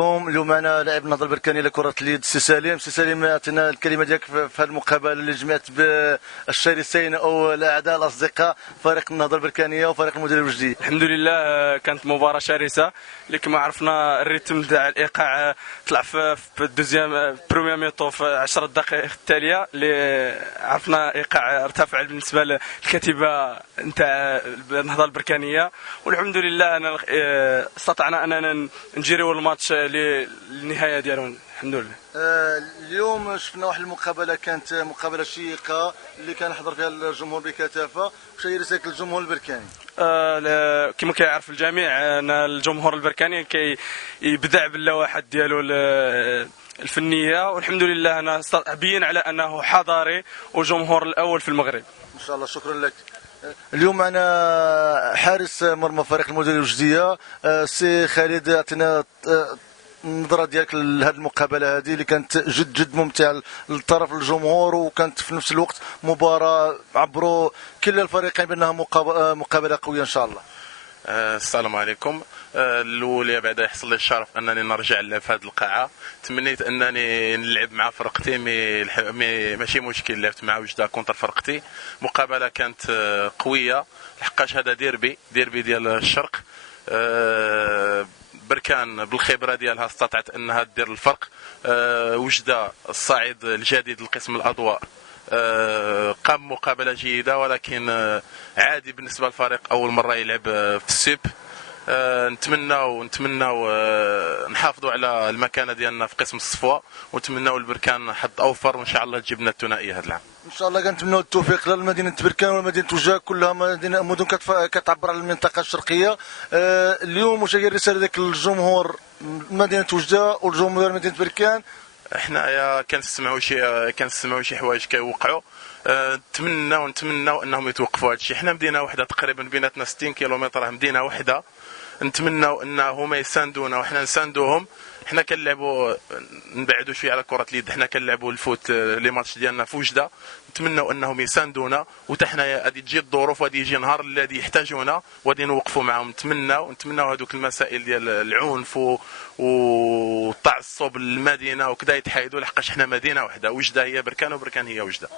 اليوم معنا لاعب النهضه البركاني لكره اليد سي سليم. سي سليم، اعطينا الكلمه ديالك في هذه المقابله اللي جمعت بالشرسين او الاعداء الاصدقاء فريق النهضه البركانيه وفريق المديريه الوجديه. الحمد لله، كانت مباراه شرسه اللي كما عرفنا الريتم تاع الايقاع طلع في الدوزيام بروميير ميطو في 10 دقائق التاليه اللي عرفنا ايقاع ارتفع بالنسبه للكتيبه نتاع النهضه البركانيه، والحمد لله أنا استطعنا اننا نجريو الماتش للنهايه ديالو الحمد لله. اليوم شفنا واحد المقابله كانت مقابله شيقه اللي كان حضر فيها الجمهور بكثافه. واش هي رساله الجمهور البركاني؟ كما كيعرف الجميع ان الجمهور البركاني كيبدع باللوحات ديالو الفنيه، والحمد لله انا بين على انه حضاري وجمهور الاول في المغرب ان شاء الله. شكرا لك. اليوم معنا حارس مرمى فريق المديريه الوجديه سي خالد، اعطينا النظره ديالك لهذه المقابله هذه اللي كانت جد ممتعه للطرف الجمهور، وكانت في نفس الوقت مباراه عبروا كلا الفريقين بانها مقابله قويه ان شاء الله. السلام عليكم. الاولى بعد يحصل لي الشرف انني نرجع في هذه القاعه. تمنيت انني نلعب مع فرقتي، ماشي مشكل، لعبت مع وجده كونتر فرقتي. مقابله كانت قويه لحقاش هذا ديربي ديال الشرق. بركان بالخبره ديالها استطاعت انها دير الفرق. وجده الصاعد الجديد لقسم الاضواء قام مقابله جيده، ولكن عادي بالنسبه للفريق اول مره يلعب في السيب. نتمناو نحافظوا على المكانه ديالنا في قسم الصفوه، ونتمناو البركان حظ اوفر وان شاء الله تجيب لنا الثنائيه هذا العام ان شاء الله. كنتمناو التوفيق لمدينه بركان ومدينه وجده، كلها مدن كتعبر على المنطقه الشرقيه. اليوم واش هي الرساله ديك للجمهور مدينه وجده والجمهور مدينه بركان؟ حنايا كنسمعوا شي حوايج كيوقعوا. نتمناو انهم يتوقفوا هذا الشيء. حنا مدينه واحده تقريبا بيناتنا 60 كيلومتر، مدينه واحده. نتمناو انهم يساندونا وحنا نساندوهم. حنا كنلعبوا نبعدوا شويه على كره اليد، حنا كنلعبوا الفوت لي ماتش ديالنا في وجده. نتمناو انهم يساندونا، وحتى حنايا غادي تجي الظروف وغادي يجي نهار الذي يحتاجونا وغادي نوقفوا معهم. نتمناو هذوك المسائل ديال العنف والتعصب للمدينه وكذا يتحيدوا، لحقاش حنا مدينه واحده. وجده هي بركان وبركان هي وجده.